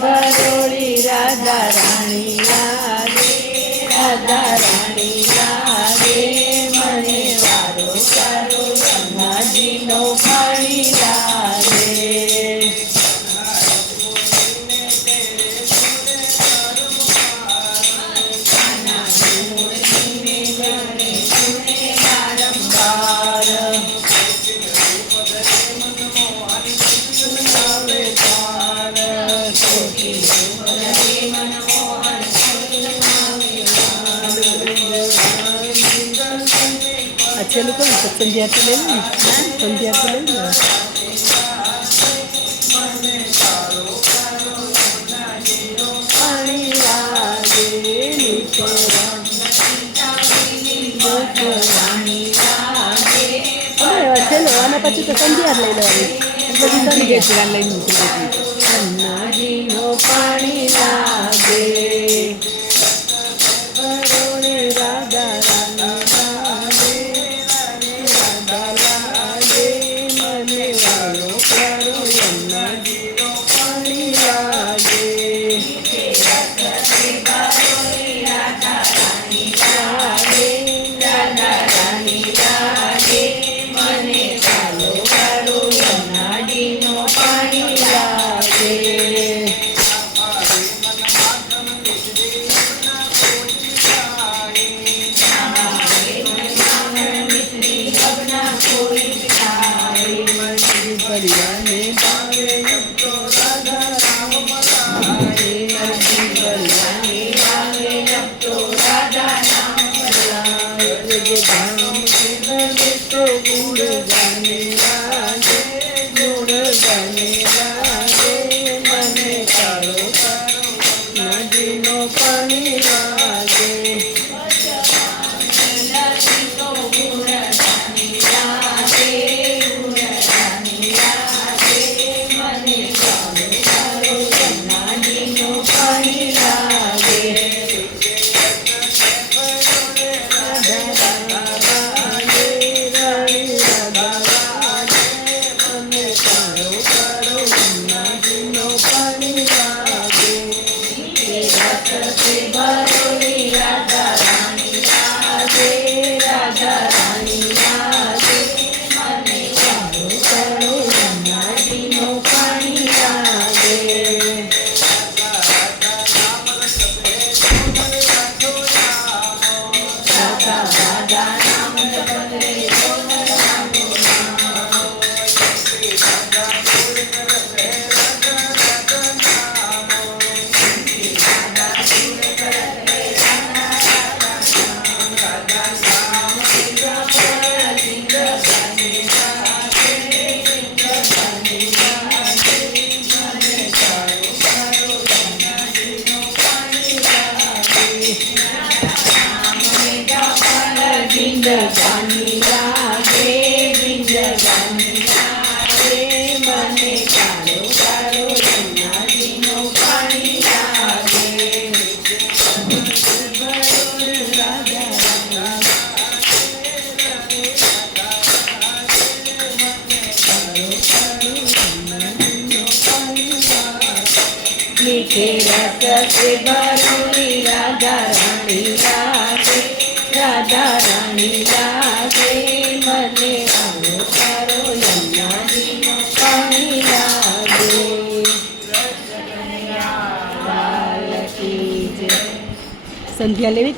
ભરોળી રાધા રાણી લાગે, રાધા રાણી લાગે, મને વારો સારો રમાજીનો પાણી લાગે. अच्छा लोग संध्या तो ले लो, संध्या तो ले लो. पानी लागे नीचे चलो आना પછી તો સંધ્યા લઈ લેવાની પછી સંધ્યા ચીરા લઈ મૂકી અન્નાજીનો પાણી લાગે ભરોળી રાધા રાણી લાગે મને વાળો પ્યારો અન્નાજીનો પાણી લાગે રાધા રાણી લાગે મને વાળો પ્યારો અન્નાજીનો પાણી લાગે. परिवाने बावे तो राधा राम मलाए, परिवाने बावे तो राधा राम मलाए. जो धाम के बने तो गुण गाने लागे, गुण गाने लागे मने कारो कारो नदीनो पानी लागे. जिंदगानी लागे, जिंदगानी लागे मने कारो कारो अन्नाजीनो पाणी लागे. मीठे रस से भरोली राधा रानी लागे, राधा रानी लागे मने वालो कारो अन्नाजीनो पाणी लागे. संध्या लेवी